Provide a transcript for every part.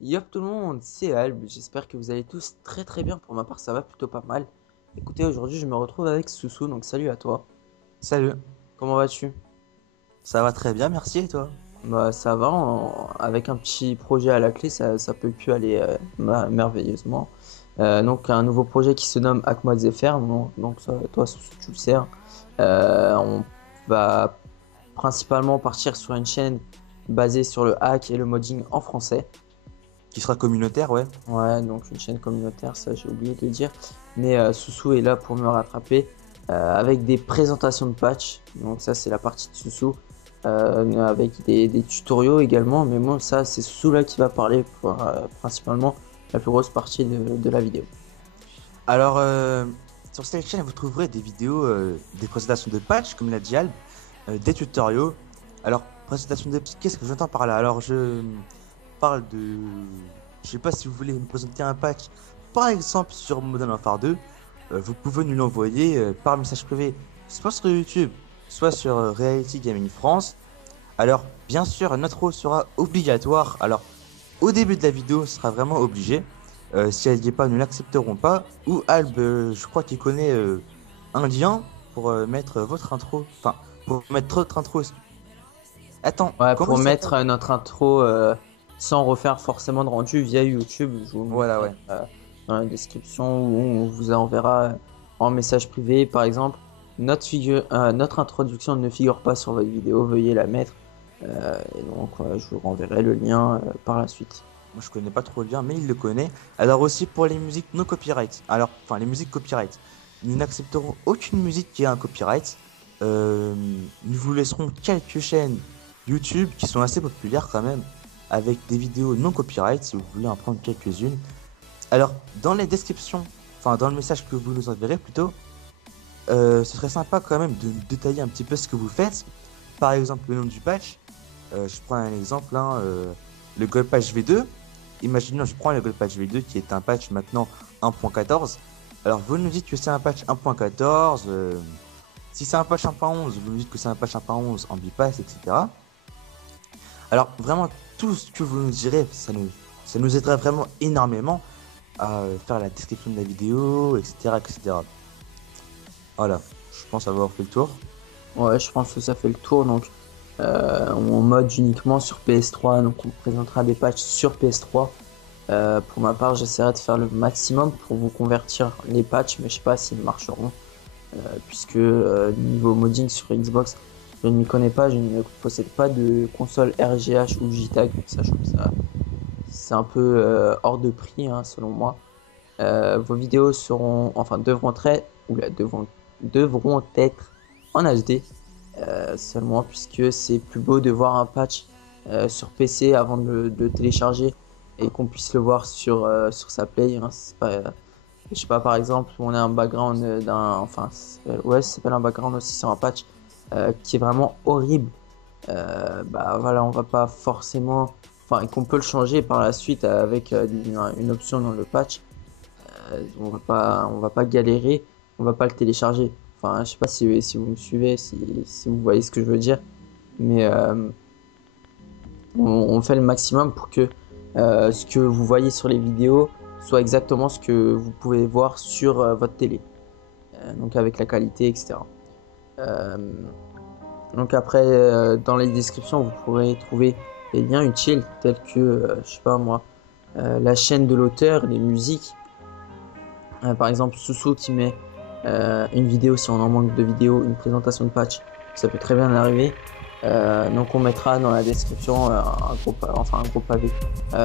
Yop tout le monde, c'est Alb, j'espère que vous allez tous très bien, pour ma part ça va plutôt pas mal. Écoutez, aujourd'hui je me retrouve avec Soussou, donc salut à toi. Salut, Comment vas-tu? ça va très bien, merci et toi? Bah ça va, avec un petit projet à la clé, ça peut plus aller merveilleusement. Donc un nouveau projet qui se nomme Akmoat Zephyr, donc toi Soussou tu le sais, hein. On va principalement partir sur une chaîne basée sur le hack et le modding en français. Qui sera communautaire, ouais. Ouais, donc une chaîne communautaire, ça j'ai oublié de le dire. Mais Soussou est là pour me rattraper avec des présentations de patch. Donc ça c'est la partie de Soussou. Avec des tutoriaux également. Mais moi ça c'est Soussou là qui va parler pour principalement la plus grosse partie de la vidéo. Alors, sur cette chaîne, vous trouverez des vidéos, des présentations de patch, comme l'a dit Alb, des tutoriaux. Alors, présentation de patch, qu'est-ce que j'entends par là? Alors, je parle de... Je sais pas si vous voulez me présenter un patch, par exemple sur Modern Warfare 2, vous pouvez nous l'envoyer par message privé, soit sur YouTube, soit sur Reality Gaming France. Alors, bien sûr, notre rôle sera obligatoire. Alors, au début de la vidéo, ce sera vraiment obligé. Si elle n'y est pas, nous l'accepterons pas. Ou Alb, je crois qu'il connaît un lien pour mettre votre intro. Enfin, pour mettre votre intro. Attends, Ouais, comment pour ça mettre s'appelle? notre intro sans refaire forcément de rendu via YouTube, je vous le Voilà, mettrai ouais. dans la description où on vous enverra en message privé. Par exemple, notre introduction ne figure pas sur votre vidéo, veuillez la mettre. Et donc, je vous renverrai le lien par la suite. Moi, je connais pas trop le lien, mais il le connaît. Alors aussi pour les musiques non copyright. Alors, enfin, les musiques copyright. Nous n'accepterons aucune musique qui a un copyright. Nous vous laisserons quelques chaînes YouTube qui sont assez populaires quand même, avec des vidéos non copyright, si vous voulez en prendre quelques-unes. Alors, dans les descriptions, enfin dans le message que vous nous enverrez plutôt, ce serait sympa quand même de détailler un petit peu ce que vous faites. Par exemple, le nom du patch. Je prends un exemple, hein, le Gold Patch V2. Imaginons, je prends le Gold Patch V2 qui est un patch maintenant 1.14. Alors, vous nous dites que c'est un patch 1.14. Si c'est un patch 1.11, vous nous dites que c'est un patch 1.11 en bypass, etc. Alors, vraiment, tout ce que vous nous direz, ça nous aiderait vraiment énormément à faire la description de la vidéo, etc., etc. Voilà, je pense avoir fait le tour. Ouais, je pense que ça fait le tour. Donc, on mode uniquement sur PS3. Donc, on présentera des patchs sur PS3. Pour ma part, j'essaierai de faire le maximum pour vous convertir les patchs, mais je sais pas s'ils marcheront. Puisque niveau modding sur Xbox, je ne m'y connais pas, je ne possède pas de console RGH ou JTAG, sachant que ça c'est un peu hors de prix, hein, selon moi. Vos vidéos seront, enfin devront être en HD seulement, puisque c'est plus beau de voir un patch sur PC avant de le télécharger et qu'on puisse le voir sur sa play, hein. C'est pas, je sais pas, par exemple, on a un background ça s'appelle un background aussi sur un patch qui est vraiment horrible. Bah voilà, on va pas forcément, enfin, qu'on peut le changer par la suite avec une option dans le patch. On va pas galérer, on va pas le télécharger. Enfin, je sais pas si vous me suivez, si vous voyez ce que je veux dire, mais on fait le maximum pour que ce que vous voyez sur les vidéos soit exactement ce que vous pouvez voir sur votre télé, donc avec la qualité, etc. Euh, donc après, dans les descriptions, vous pourrez trouver des liens utiles tels que, je sais pas moi, la chaîne de l'auteur, les musiques. Par exemple, Soussou qui met une vidéo, si on en manque de vidéo, une présentation de patch, ça peut très bien arriver. Donc on mettra dans la description un gros pavé,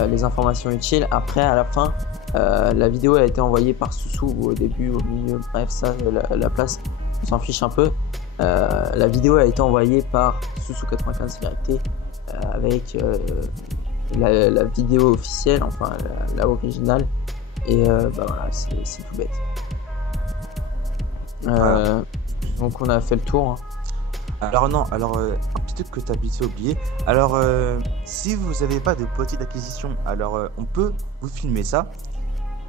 les informations utiles. Après, à la fin, la vidéo a été envoyée par Soussou au début, au milieu, bref, ça, la place, on s'en fiche un peu. La vidéo a été envoyée par Soussou95 Vérité avec la vidéo officielle, enfin la originale. Et bah voilà, c'est tout bête. Voilà. Donc on a fait le tour, hein. Alors non, alors un petit truc que tu as vite fait oublier. Alors si vous n'avez pas de boîtier d'acquisition, alors on peut vous filmer ça.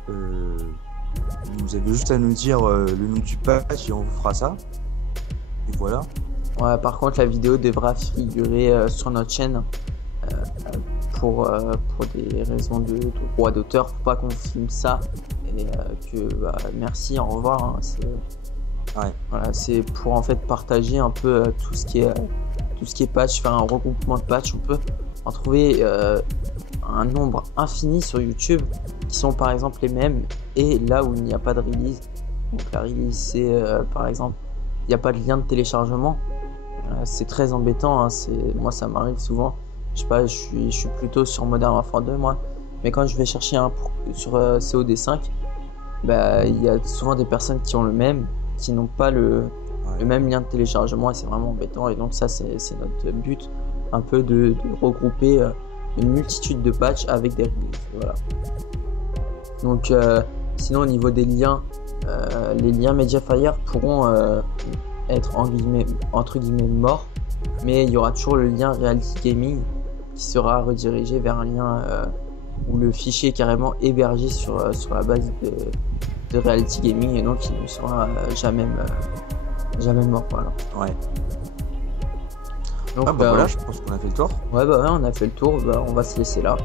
Vous avez juste à nous dire le nom du patch et on vous fera ça. Et voilà. Ouais, par contre, la vidéo devra figurer sur notre chaîne pour des raisons de droit d'auteur. Faut pas qu'on filme ça et merci, au revoir. Hein, Ouais. voilà, c'est pour en fait partager un peu tout ce qui est patch, faire un regroupement de patch. On peut en trouver un nombre infini sur YouTube qui sont par exemple les mêmes et là où il n'y a pas de release. Donc la release c'est par exemple il n'y a pas de lien de téléchargement. C'est très embêtant, hein, moi ça m'arrive souvent. Je sais pas, je suis plutôt sur Modern Warfare 2 moi, mais quand je vais chercher sur COD5, bah il y a souvent des personnes qui ont le même, qui n'ont pas le même lien de téléchargement et c'est vraiment embêtant. Et donc ça c'est notre but, un peu de regrouper une multitude de patchs avec des releases. Voilà. Donc sinon au niveau des liens, les liens Mediafire pourront être entre guillemets morts, mais il y aura toujours le lien Reality Gaming qui sera redirigé vers un lien où le fichier est carrément hébergé sur la base de Reality Gaming et donc il ne sera jamais mort. Voilà. Ouais. Donc voilà, je pense qu'on a fait le tour. Ouais, on a fait le tour, on va se laisser là.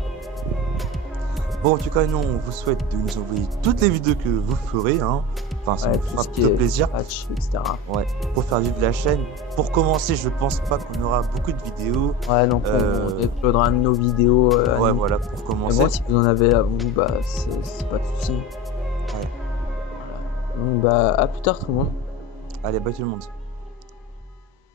Bon, en tout cas, nous, on vous souhaite de nous envoyer toutes les vidéos que vous ferez, hein. Enfin, ça nous fera plutôt plaisir. Patch, etc. Ouais, pour faire vivre la chaîne. Pour commencer, je pense pas qu'on aura beaucoup de vidéos. Ouais, donc on uploadera nos vidéos. Ouais, voilà, pour commencer. Mais bon, si vous en avez à vous, c'est pas de soucis. Ouais. Voilà. Donc, à plus tard, tout le monde. Allez, bye tout le monde.